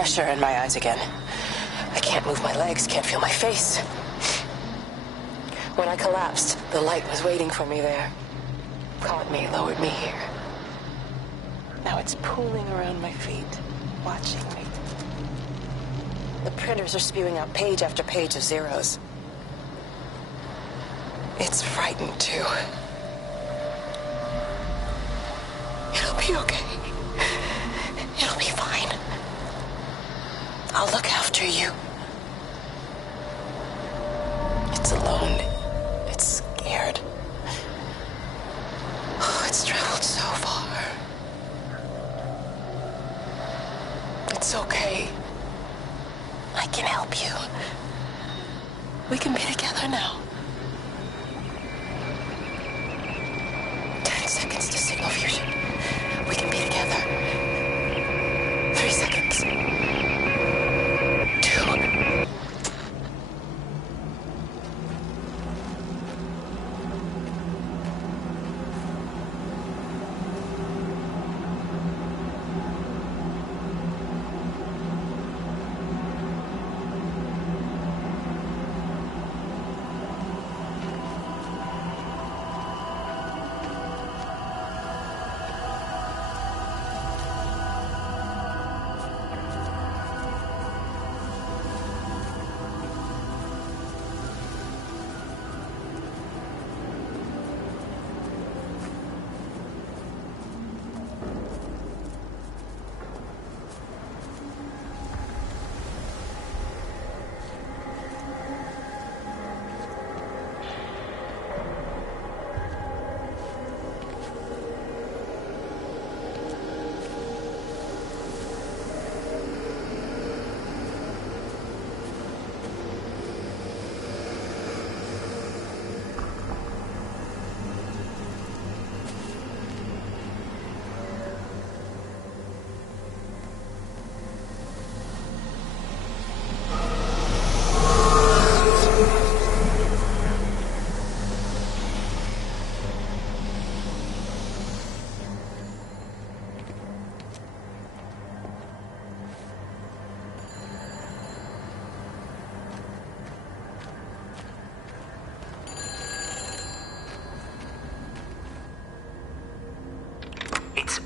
pressure in my eyes again. I can't move my legs, can't feel my face. When I collapsed, the light was waiting for me there. Caught me, lowered me here. Now it's pooling around my feet, watching me. The printers are spewing out page after page of zeros. It's frightened, too. It'll be okay. It'll be fine. I'll look after you. It's alone. It's scared. Oh, it's traveled so far. It's okay. I can help you. We can be together now. 10 seconds to signal fusion. We can be together. 3 seconds. 2.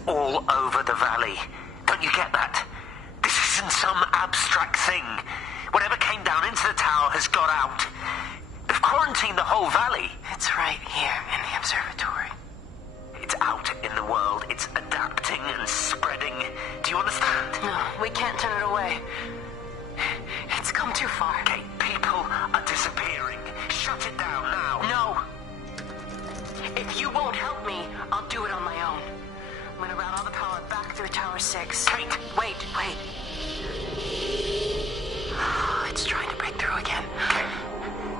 All over the valley. Don't you get that? This isn't some abstract thing. Whatever came down into the tower has got out. They've quarantined the whole valley. It's right here in the observatory. It's out in the world. It's adapting and spreading. Do you understand? No, we can't turn it away. It's come too far. Okay, people are disappearing. Shut it down now. No. If you won't help me, I'll do it on my own. I'm gonna route all the power back through Tower 6. Kate! Wait. It's trying to break through again. Okay.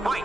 Wait!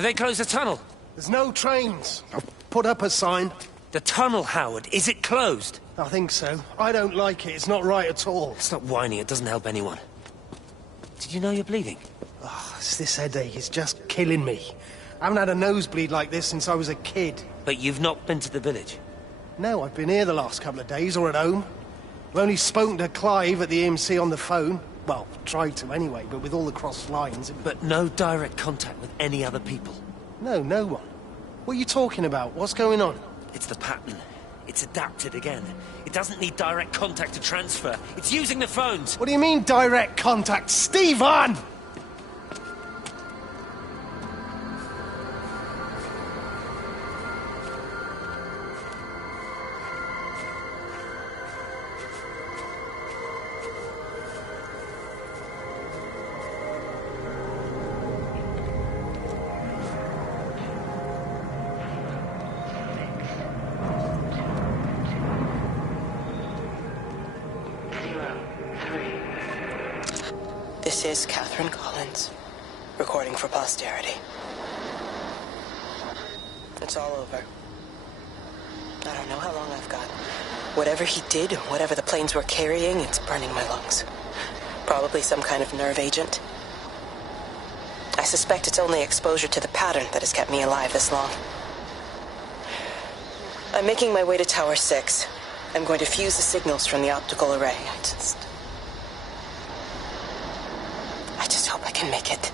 Have they closed the tunnel? There's no trains. I've put up a sign. The tunnel, Howard, is it closed? I think so. I don't like it. It's not right at all. Stop whining, it doesn't help anyone. Did you know you're bleeding? Oh, it's this headache. It's just killing me. I haven't had a nosebleed like this since I was a kid. But you've not been to the village? No, I've been here the last couple of days, or at home. I've only spoken to Clive at the EMC on the phone. Well, tried to anyway, but with all the crossed lines... But no direct contact with any other people? No, no one. What are you talking about? What's going on? It's the pattern. It's adapted again. It doesn't need direct contact to transfer. It's using the phones. What do you mean, direct contact? Stephen! This is Catherine Collins, recording for posterity. It's all over. I don't know how long I've got. Whatever he did, whatever the planes were carrying, it's burning my lungs. Probably some kind of nerve agent. I suspect it's only exposure to the pattern that has kept me alive this long. I'm making my way to Tower 6. I'm going to fuse the signals from the optical array. I just hope I can make it.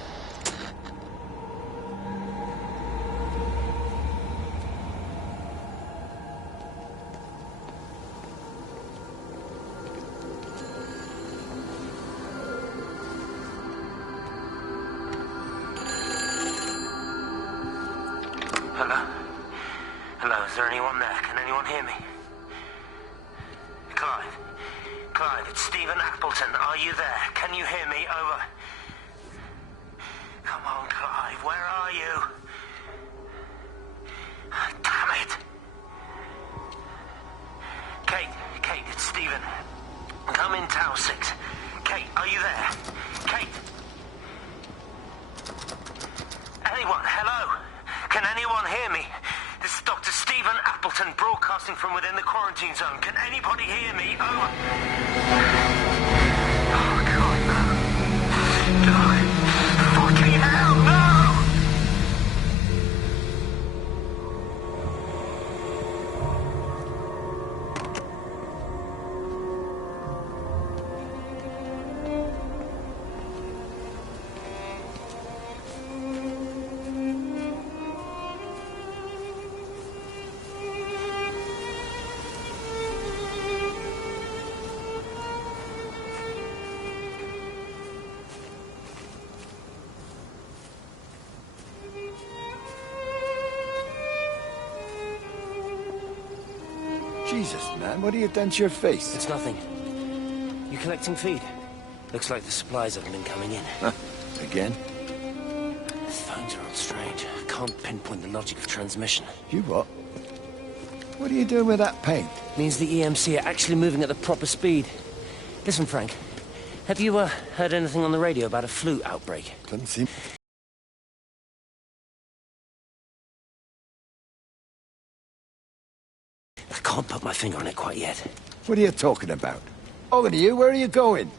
Hello? Hello, is there anyone there? Can anyone hear me? Clive? Clive, it's Stephen Appleton. Are you there? Can you hear me? Over. Come on, Clive, where are you? Damn it! Kate, it's Stephen. Come in Tower 6. Kate, are you there? Kate? Anyone? Hello? Can anyone hear me? This is Dr. Stephen Appleton broadcasting from within the quarantine zone. Can anybody hear me? Over. Oh, God, no. No. Fucking hell, no! Jesus, man, what have you done to your face? It's nothing. You collecting feed? Looks like the supplies haven't been coming in. Huh. Again? The phones are all strange. I can't pinpoint the logic of transmission. You what? What are you doing with that paint? Means the EMC are actually moving at the proper speed. Listen, Frank, have you heard anything on the radio about a flu outbreak? Doesn't seem... I can't put my finger on it quite yet. What are you talking about? Over to you, where are you going?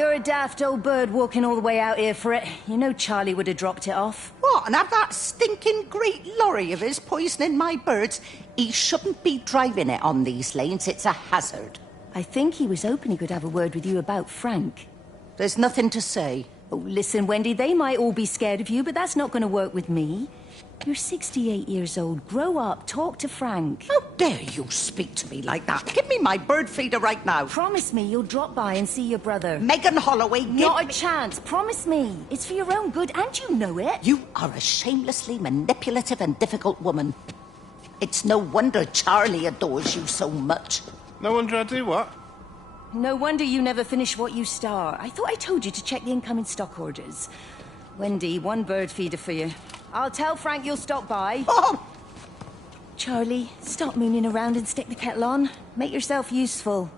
You're a daft old bird walking all the way out here for it. You know Charlie would have dropped it off. What, and have that stinking great lorry of his poisoning my birds? He shouldn't be driving it on these lanes. It's a hazard. I think he was hoping he could have a word with you about Frank. There's nothing to say. Oh, listen, Wendy, they might all be scared of you, but that's not going to work with me. You're 68 years old. Grow up. Talk to Frank. How dare you speak to me like that? Give me my bird feeder right now. Promise me you'll drop by and see your brother. Megan Holloway, Not a chance. Promise me. It's for your own good, and you know it. You are a shamelessly manipulative and difficult woman. It's no wonder Charlie adores you so much. No wonder I do what? No wonder you never finish what you start. I thought I told you to check the incoming stock orders. Wendy, one bird feeder for you. I'll tell Frank you'll stop by. Oh! Charlie, stop mooning around and stick the kettle on. Make yourself useful.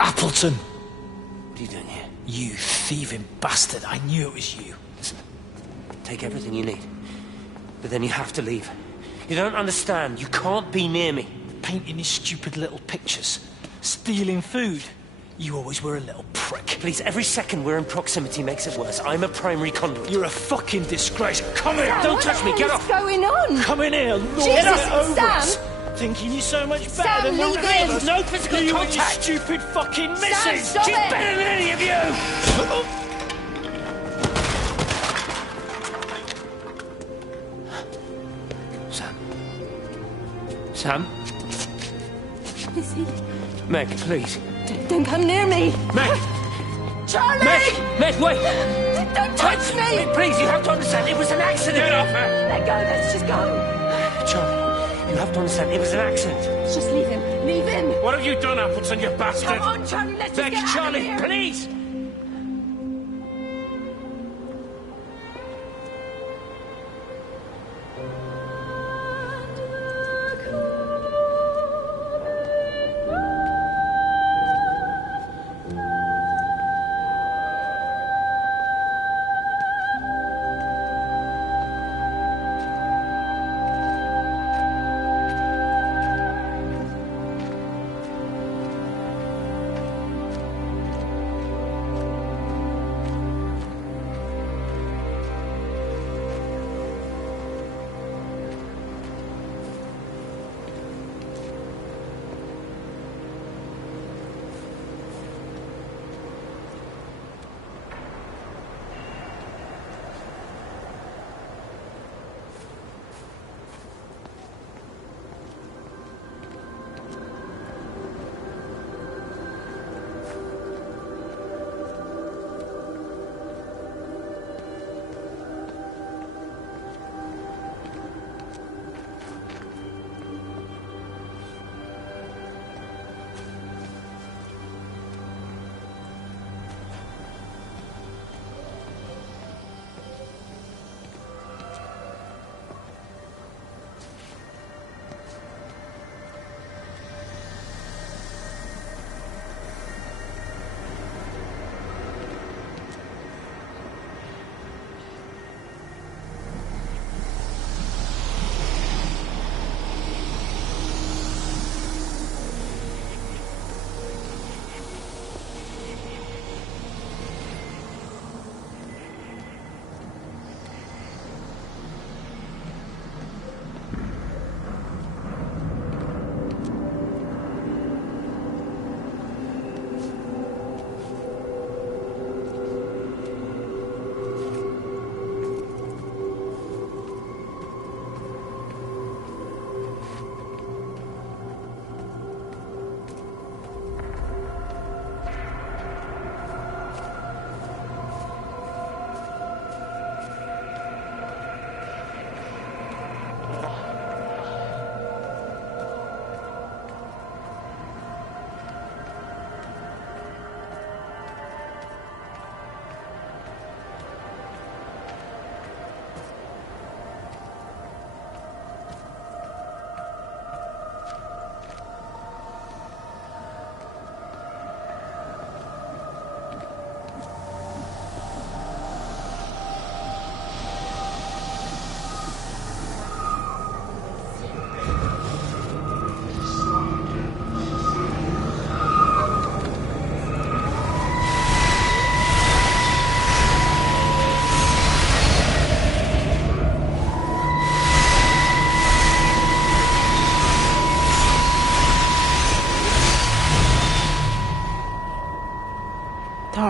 Appleton! What are you doing here? You thieving bastard. I knew it was you. Listen, take everything you need. But then you have to leave. You don't understand. You can't be near me. Painting these stupid little pictures. Stealing food. You always were a little prick. Please, every second we're in proximity makes it worse. I'm a primary conduit. You're a fucking disgrace. Come here! Don't touch me, get off! What's going on? Come in here, Lord, Jesus, get over Sam! us. Thinking you're so much better Sam, than leave the him. neighbours. No physical you contact. and your stupid fucking missus. stop She's it. better than any of you! Sam? Is he... Meg, please. Don't come near me! Meg! Charlie! Meg, wait! Don't touch me! Please, you have to understand, it was an accident! Get off her! Let go, let's just go. Charlie, you have to understand, it was an accident. Just leave him. Leave him. What have you done, Appleton, you bastard? Come on, Charlie, let's Meg, just get out of Charlie, here. please!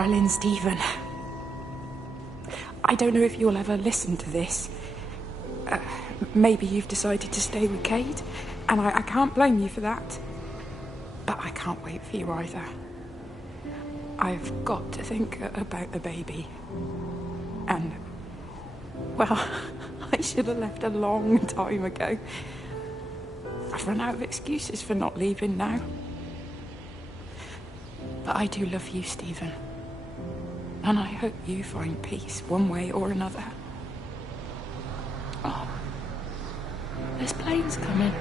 darling Stephen. I don't know if you'll ever listen to this. Maybe you've decided to stay with Kate, and I can't blame you for that. But I can't wait for you either. I've got to think about the baby. And, well, I should have left a long time ago. I've run out of excuses for not leaving now. But I do love you, Stephen. And I hope you find peace one way or another. Oh, there's planes coming.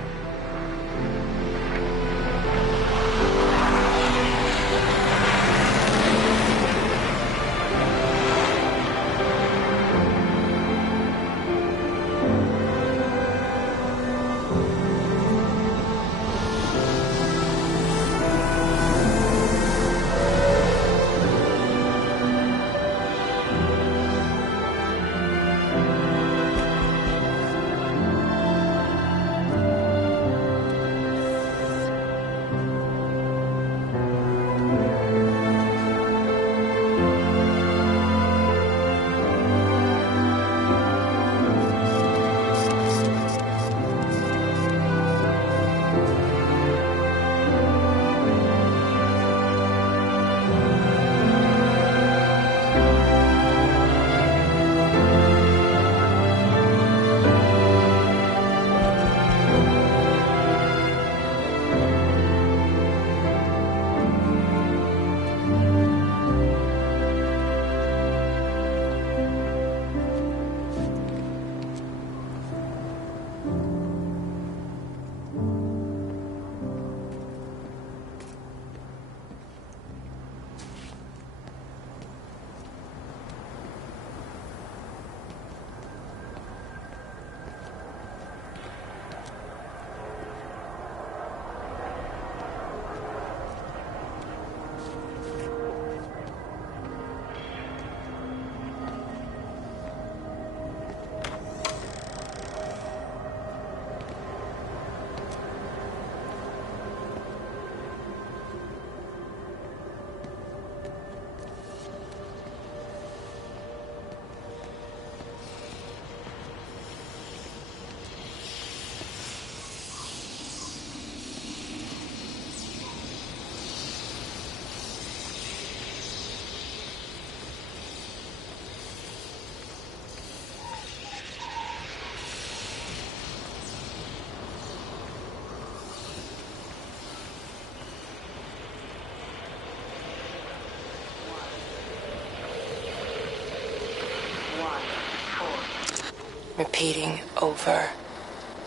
Repeating over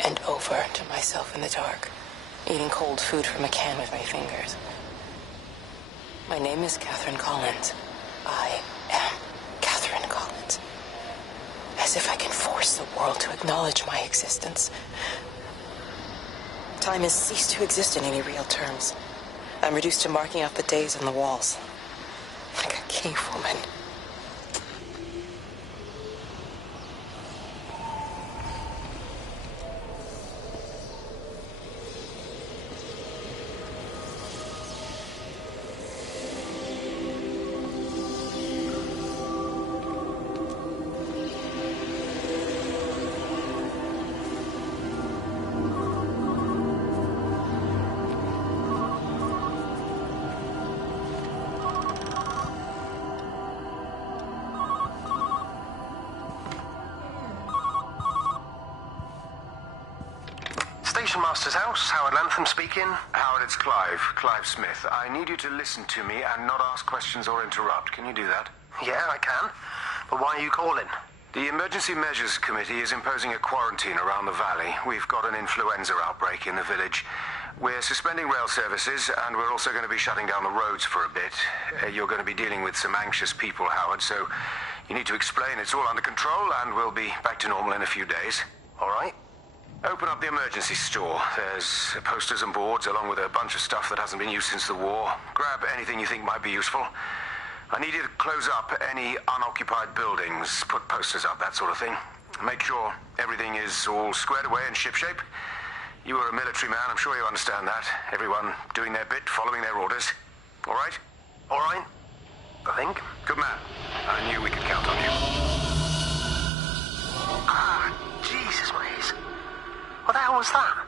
and over to myself in the dark, eating cold food from a can with my fingers. My name is Catherine Collins. I am Catherine Collins. As if I can force the world to acknowledge my existence. Time has ceased to exist in any real terms. I'm reduced to marking out the days on the walls. Like a cave woman. Station Master's house, Howard Lantham speaking. Howard, it's Clive. Clive Smith. I need you to listen to me and not ask questions or interrupt. Can you do that? Yeah, I can. But why are you calling? The Emergency Measures Committee is imposing a quarantine around the valley. We've got an influenza outbreak in the village. We're suspending rail services, and we're also going to be shutting down the roads for a bit. You're going to be dealing with some anxious people, Howard, so you need to explain it's all under control, and we'll be back to normal in a few days. All right. Open up the emergency store. There's posters and boards, along with a bunch of stuff that hasn't been used since the war. Grab anything you think might be useful. I need you to close up any unoccupied buildings, put posters up, that sort of thing. Make sure everything is all squared away and shipshape. You are a military man, I'm sure you understand that. Everyone doing their bit, following their orders. All right? All right. I think. Good man. I knew we could count on you. Ah, Jesus, mate. What the hell was that?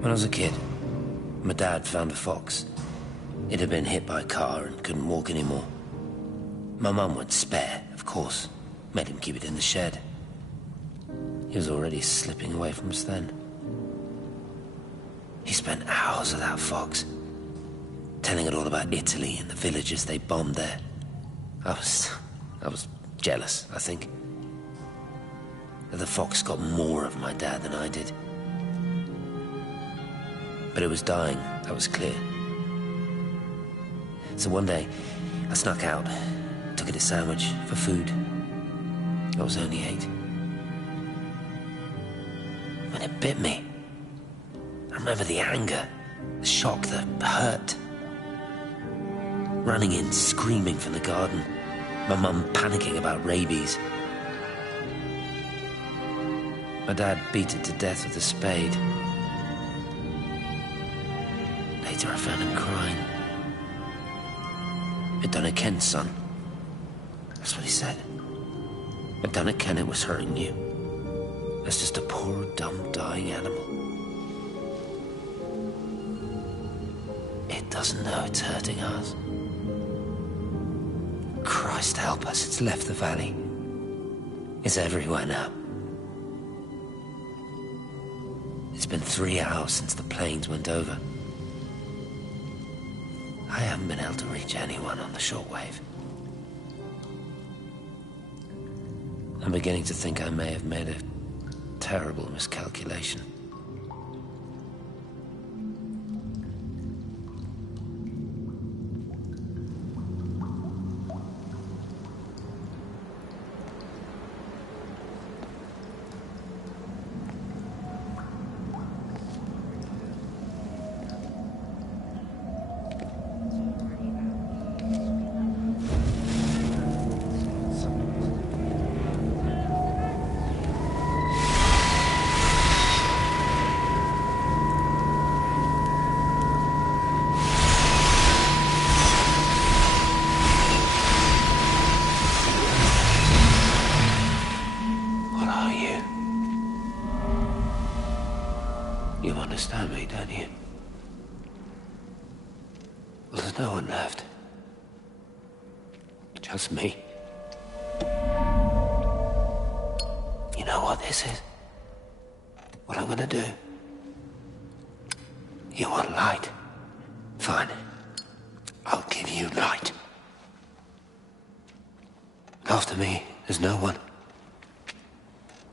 When I was a kid, my dad found a fox. It had been hit by a car and couldn't walk anymore. My mum went spare, of course. Made him keep it in the shed. He was already slipping away from us then. He spent hours with that fox, telling it all about Italy and the villages they bombed there. I was jealous, I think. That the fox got more of my dad than I did. But it was dying, that was clear. So one day, I snuck out, took it a sandwich for food. I was only 8. When it bit me, I remember the anger, the shock, the hurt. Running in, screaming from the garden. My mum panicking about rabies. My dad beat it to death with a spade. Later I found him crying. I'd done it, Ken's son. That's what he said. I'd done it, Ken, it was hurting you. That's just a poor, dumb, dying animal. It doesn't know it's hurting us. Christ help us, it's left the valley. It's everywhere now. It's been 3 hours since the planes went over. I haven't been able to reach anyone on the shortwave. I'm beginning to think I may have made a terrible miscalculation. You understand me, don't you? Well, there's no one left. Just me. You know what this is? What I'm gonna do? You want light? Fine. I'll give you light. After me, there's no one.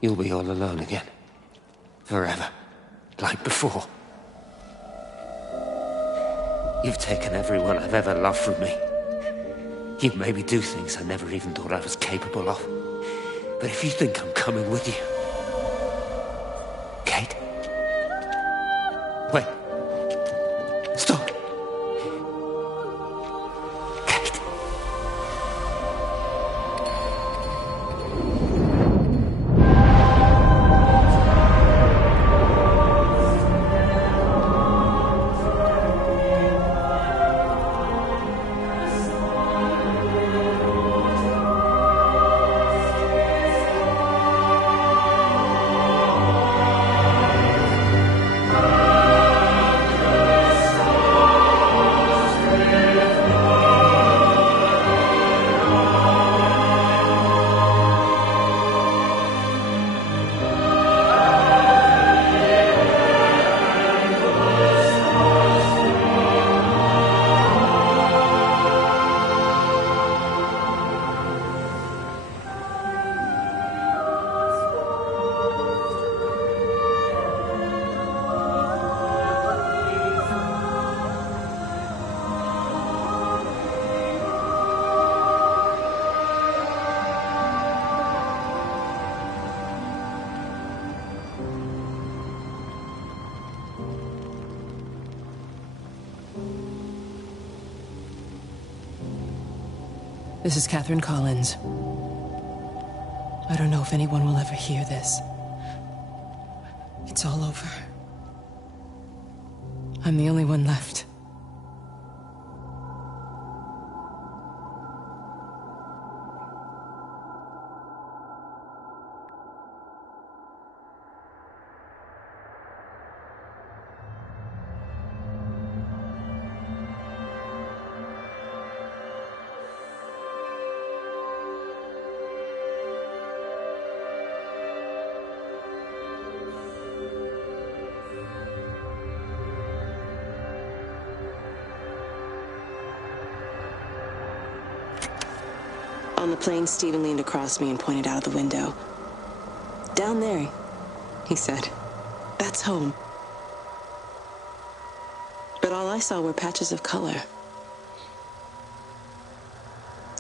You'll be all alone again. Forever. Like before. You've taken everyone I've ever loved from me. You've made me do things I never even thought I was capable of. But if you think I'm coming with you... Kate? Wait. Stop. Kate. This is Catherine Collins. I don't know if anyone will ever hear this. It's all over. I'm the only one left. On the plane, Stephen leaned across me and pointed out of the window. Down there, he said. That's home. But all I saw were patches of color.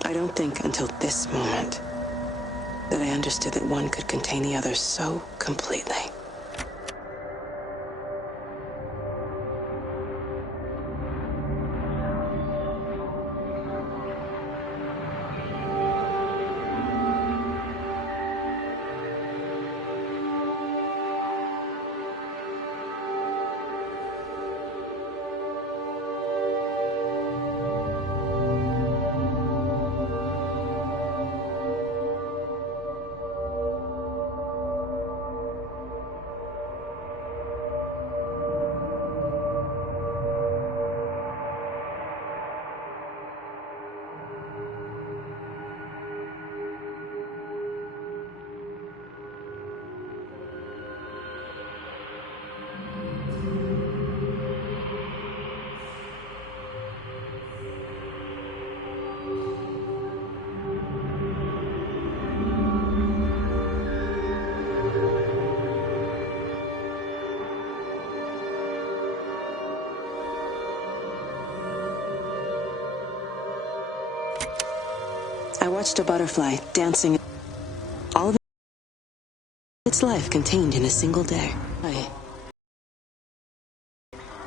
I don't think until this moment that I understood that one could contain the other so completely. I watched a butterfly dancing. All of its life contained in a single day.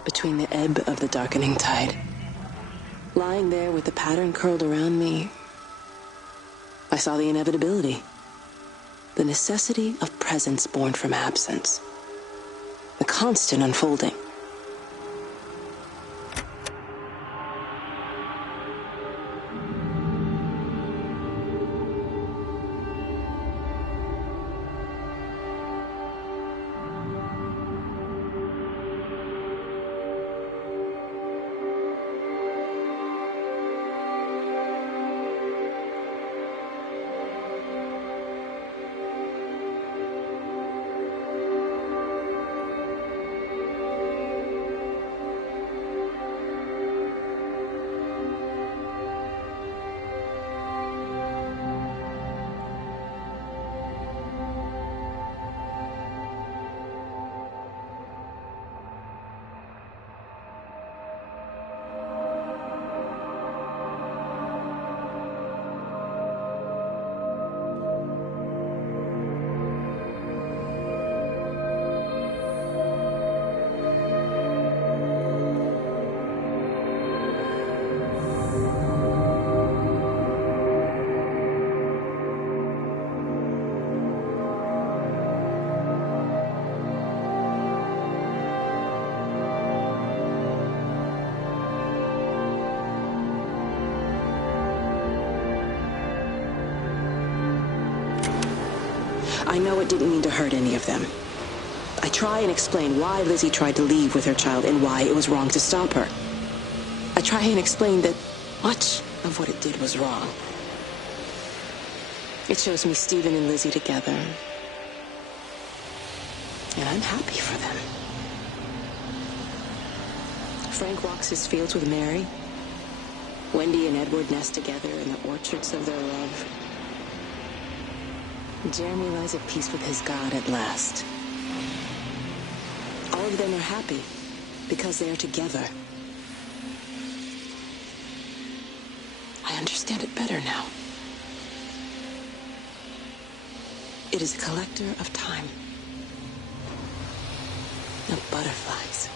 Between the ebb of the darkening tide. Lying there with the pattern curled around me, I saw the inevitability. The necessity of presence born from absence. The constant unfolding. I know it didn't mean to hurt any of them. I try and explain why Lizzie tried to leave with her child and why it was wrong to stop her. I try and explain that much of what it did was wrong. It shows me Stephen and Lizzie together. And I'm happy for them. Frank walks his fields with Mary. Wendy and Edward nest together in the orchards of their love. Jeremy lies at peace with his God at last. All of them are happy because they are together. I understand it better now. It is a collector of time, of butterflies.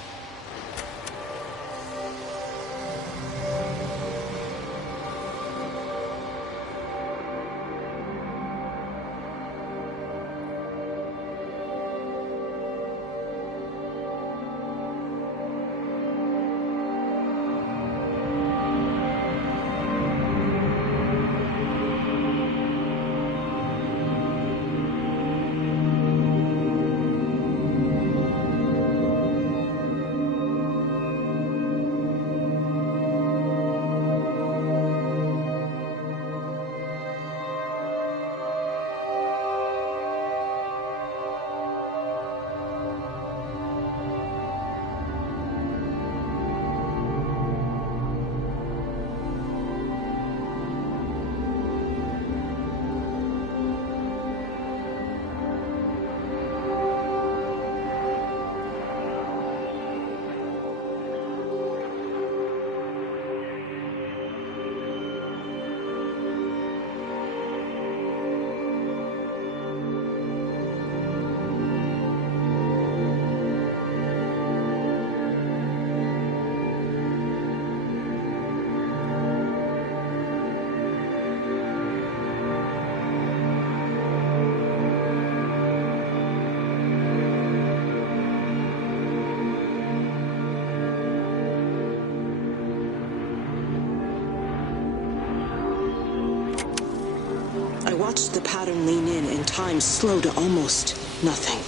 I watched the pattern lean in and time slow to almost nothing.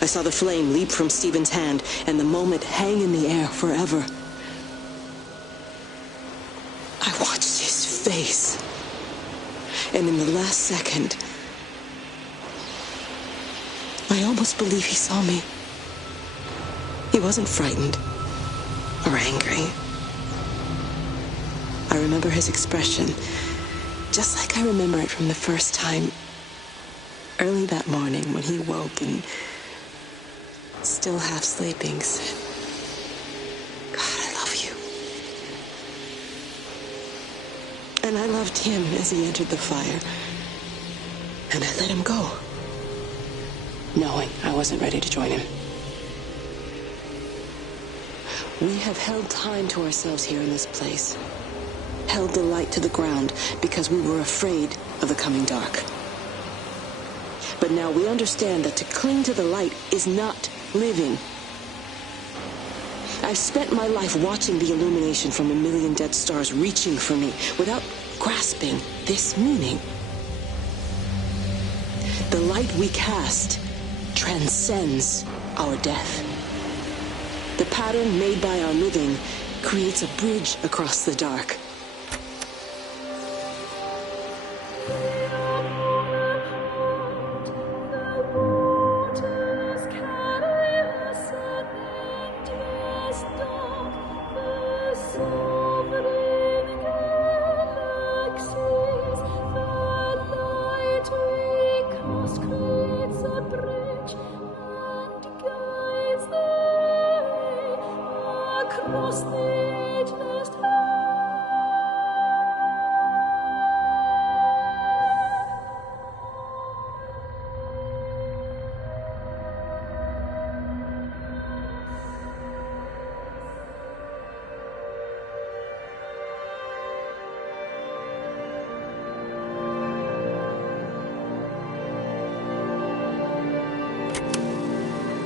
I saw the flame leap from Stephen's hand and the moment hang in the air forever. I watched his face. And in the last second, I almost believe he saw me. He wasn't frightened or angry. I remember his expression, just like I remember it from the first time, early that morning when he woke and, still half sleeping, said, "God, I love you." And I loved him as he entered the fire. And I let him go, knowing I wasn't ready to join him. We have held time to ourselves here in this place. Held the light to the ground because we were afraid of the coming dark. But now we understand that to cling to the light is not living. I've spent my life watching the illumination from a million dead stars reaching for me without grasping this meaning. The light we cast transcends our death. The pattern made by our living creates a bridge across the dark.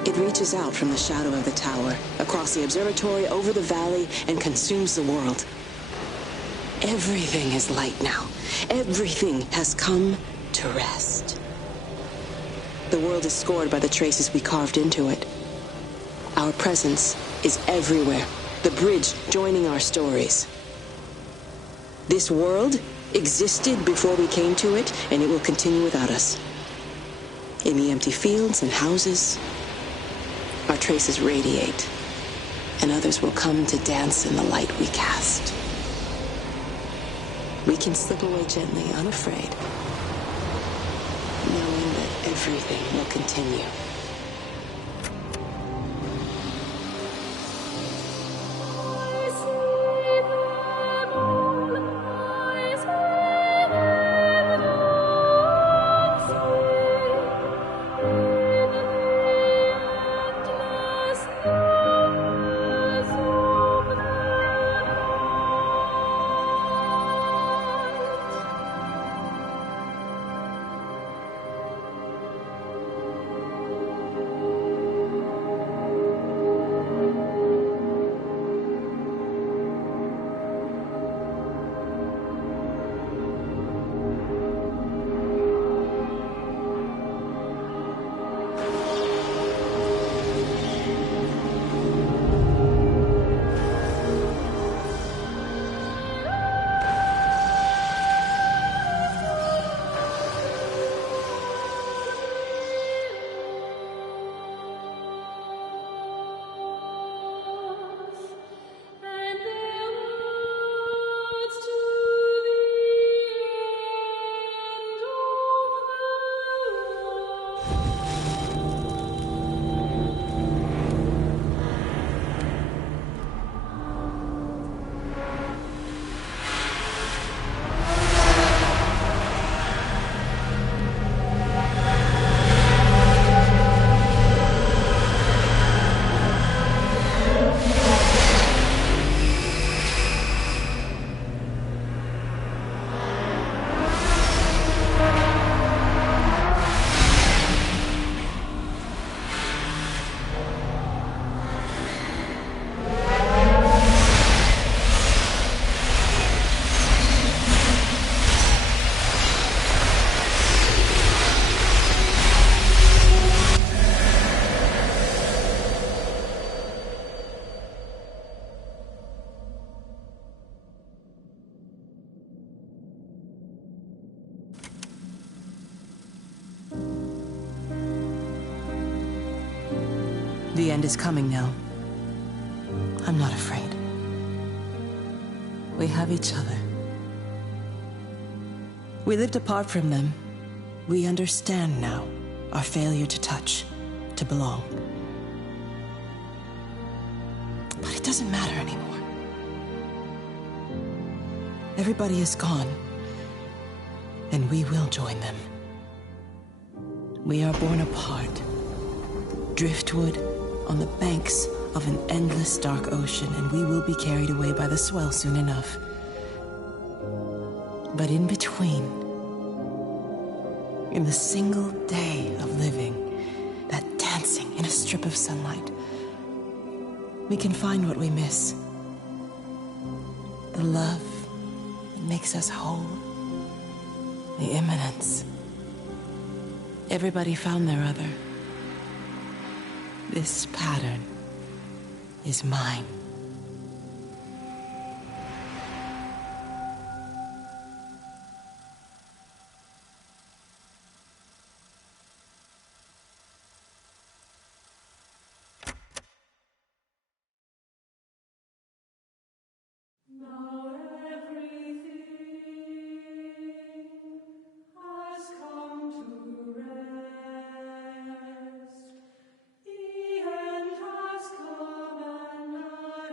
It reaches out from the shadow of the tower, across the observatory, over the valley, and consumes the world. Everything is light now. Everything has come to rest. The world is scored by the traces we carved into it. Our presence is everywhere, the bridge joining our stories. This world existed before we came to it, and it will continue without us. In the empty fields and houses, our traces radiate, and others will come to dance in the light we cast. We can slip away gently, unafraid, knowing that everything will continue. The end is coming now. I'm not afraid. We have each other. We lived apart from them. We understand now our failure to touch, to belong. But it doesn't matter anymore. Everybody is gone, and we will join them. We are born apart, driftwood on the banks of an endless dark ocean, and we will be carried away by the swell soon enough. But in between, in the single day of living, that dancing in a strip of sunlight, we can find what we miss. The love that makes us whole. The imminence. Everybody found their other. This pattern is mine.